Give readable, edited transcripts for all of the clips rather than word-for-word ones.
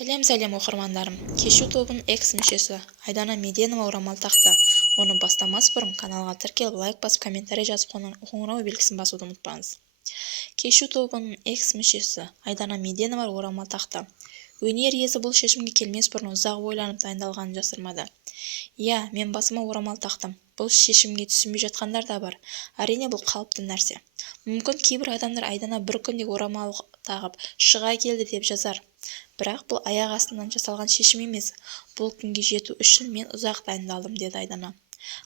Сәлем оқырмандарым. Кешу тобының экс-мүшесі Айдана Меденова орамал тақты. Оны бастамас бұрын каналға тіркеліп, лайк басып, комментарий жазып, қоңырау белгісін басуды ұмытпаңыз. Кешу тобының экс-мүшесі Айдана Меденова орамал тақты. Өнер иесі бұл шешімге келмес бұрын ұзақ ойланып дайындалғанын жасырмады. Иә, мен басыма орамал тақтым. Бұл шешімге түсінбей жатқандар да бар. Әрине, бұл қалыпты нәрсе. Мүмкін кейбір адамдар Айдана бір күнде орамал тағып шыға келді деп жазар. Бірақ бұл аяқ астынан жасалған шешім емес. Бұл күнге жету үшін мен ұзақ дайындалдым, деді Айдана.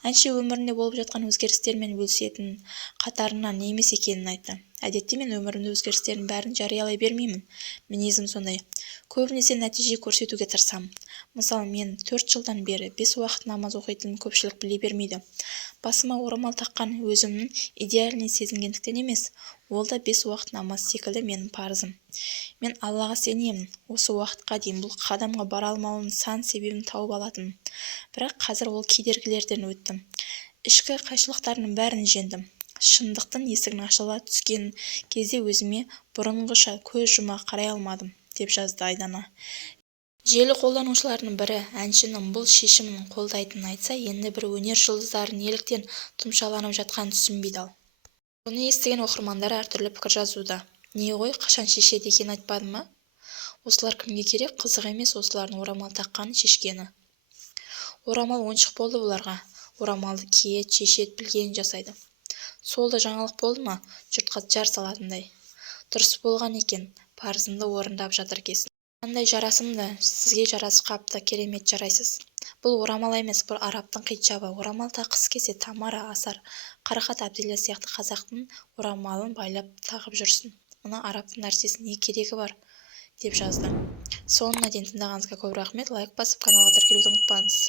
Әнші өмірінде болып жатқан өзгерістермен бөлісетін қатарынан емес екенін айтты. Әдетте мен өмірімде өзгерістердің бәрін жариялай бермеймін. Мінезім сондай. Көбінесе нәтиже көрсетуге тырысамын. Мысалы, мен 4 жылдан бері 5 уақыт намаз оқитынын көпшілік біле бермейді. Басыма орамал таққан өзімнің идеалін сезінгендіктен емес, ол да 5 уақыт намаз секілді менің парызым. Мен Аллаға сенемін. Осы уақытқа дейін бұл қадамға бара алмауымның сан себебін тауып алатын. Бірақ қазір ол кедергілерден өттім. Ішкі қайшылықтардың бәрін жеңдім. Шындықтың есігін ашыла түскен кезде өзіме бұрынғыша көз жұма қарай алмадым, деп жазды Айдана. Желі қолданушыларының бірі әншінің бұл шешімін қолдайтынын айтса, енді бір өнер жұлдыздары неліктен тұмшаланып жатқанын түсінбейді ал. Оны естіген оқырмандар әртүрлі пікір жазуда. Не ғой, қашан шешеді екен айтпады ма? Осылар кімге керек? Қызық емес осылардың орамал таққанын шешкені. Орамал ойыншық болды бұларға. Орамалды киет, шешет, білгенін жасайды. Сол да жаңалық болды ма? Жұртқа жар салатындай. Дұрыс болған екен, парызымды орындап жатыр кесін. Қандай жарасымды, сізге жарасып қапты, керемет жарайсыз. Бұл орамал емес, бұл арабтың хиджабы. Орамал таққысы келсе Тамара, Асар, Қарақат Әбділла сияқты қазақтың орамалын байлап тағып жүрсін. Мына арабтың нәрсесі не керегі бар, деп жазды. Соңына дейін тыңдағаныңызға көп рахмет. Лайк басып, каналға тіркелуді ұмытпаңыз.